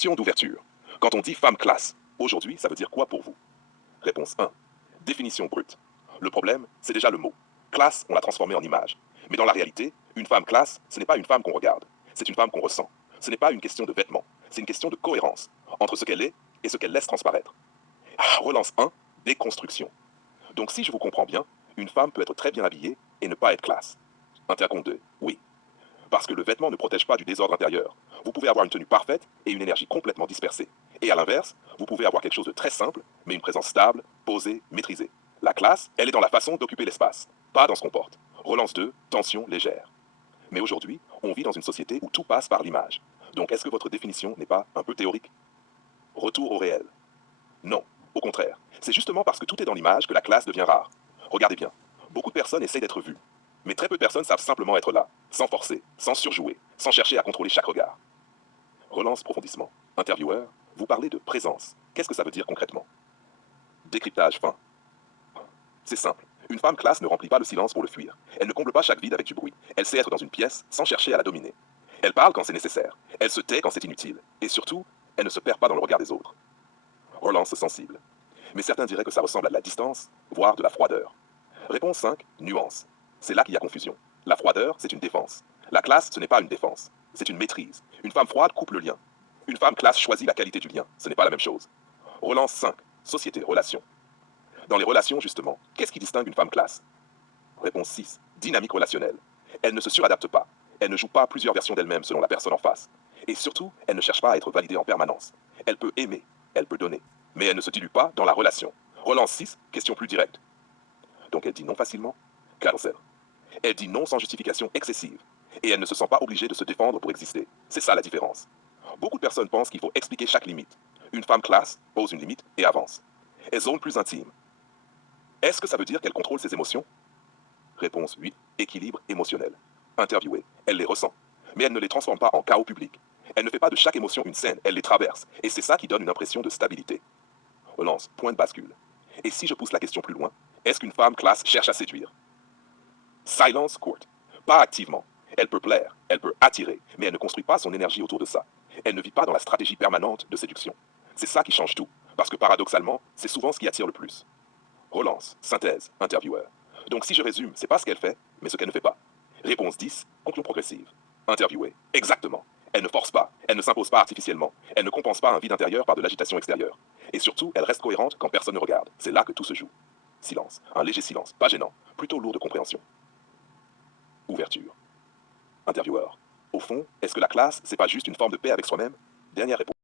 Question d'ouverture. Quand on dit femme classe, aujourd'hui, ça veut dire quoi pour vous? Réponse 1. Définition brute. Le problème, c'est déjà le mot. Classe, on l'a transformé en image. Mais dans la réalité, une femme classe, ce n'est pas une femme qu'on regarde. C'est une femme qu'on ressent. Ce n'est pas une question de vêtements. C'est une question de cohérence entre ce qu'elle est et ce qu'elle laisse transparaître. Relance 1. Déconstruction. Donc si je vous comprends bien, une femme peut être très bien habillée et ne pas être classe. Intercompte 2. Oui. Parce que le vêtement ne protège pas du désordre intérieur. Vous pouvez avoir une tenue parfaite et une énergie complètement dispersée. Et à l'inverse, vous pouvez avoir quelque chose de très simple, mais une présence stable, posée, maîtrisée. La classe, elle est dans la façon d'occuper l'espace, pas dans ce qu'on porte. Relance 2, tension légère. Mais aujourd'hui, on vit dans une société où tout passe par l'image. Donc est-ce que votre définition n'est pas un peu théorique? Retour au réel. Non, au contraire. C'est justement parce que tout est dans l'image que la classe devient rare. Regardez bien, beaucoup de personnes essayent d'être vues. Mais très peu de personnes savent simplement être là, sans forcer, sans surjouer, sans chercher à contrôler chaque regard. Relance profondissement. Intervieweur, vous parlez de présence. Qu'est-ce que ça veut dire concrètement? Décryptage fin. C'est simple. Une femme classe ne remplit pas le silence pour le fuir. Elle ne comble pas chaque vide avec du bruit. Elle sait être dans une pièce sans chercher à la dominer. Elle parle quand c'est nécessaire. Elle se tait quand c'est inutile. Et surtout, elle ne se perd pas dans le regard des autres. Relance sensible. Mais certains diraient que ça ressemble à de la distance, voire de la froideur. Réponse 5, nuance. C'est là qu'il y a confusion. La froideur, c'est une défense. La classe, ce n'est pas une défense. C'est une maîtrise. Une femme froide coupe le lien. Une femme classe choisit la qualité du lien. Ce n'est pas la même chose. Relance 5, société, relations. Dans les relations, justement, qu'est-ce qui distingue une femme classe? Réponse 6, dynamique relationnelle. Elle ne se suradapte pas. Elle ne joue pas plusieurs versions d'elle-même selon la personne en face. Et surtout, elle ne cherche pas à être validée en permanence. Elle peut aimer, elle peut donner. Mais elle ne se dilue pas dans la relation. Relance 6, question plus directe. Donc elle dit non facilement? Cancel. Elle dit non sans justification excessive. Et elle ne se sent pas obligée de se défendre pour exister. C'est ça la différence. Beaucoup de personnes pensent qu'il faut expliquer chaque limite. Une femme classe pose une limite et avance. Elle zone plus intime. Est-ce que ça veut dire qu'elle contrôle ses émotions? Réponse 8. Équilibre émotionnel. Interviewée, elle les ressent. Mais elle ne les transforme pas en chaos public. Elle ne fait pas de chaque émotion une scène, elle les traverse. Et c'est ça qui donne une impression de stabilité. Relance, point de bascule. Et si je pousse la question plus loin, est-ce qu'une femme classe cherche à séduire? Silence court. Pas activement. Elle peut plaire, elle peut attirer, mais elle ne construit pas son énergie autour de ça. Elle ne vit pas dans la stratégie permanente de séduction. C'est ça qui change tout, parce que paradoxalement, c'est souvent ce qui attire le plus. Relance, synthèse, intervieweur. Donc si je résume, c'est pas ce qu'elle fait, mais ce qu'elle ne fait pas. Réponse 10, conclusion progressive. Interviewé, exactement. Elle ne force pas, elle ne s'impose pas artificiellement, elle ne compense pas un vide intérieur par de l'agitation extérieure. Et surtout, elle reste cohérente quand personne ne regarde. C'est là que tout se joue. Silence, un léger silence, pas gênant, plutôt lourd de compréhension. Ouverture. Intervieweur. Au fond, est-ce que la classe, c'est pas juste une forme de paix avec soi-même? Dernière réponse.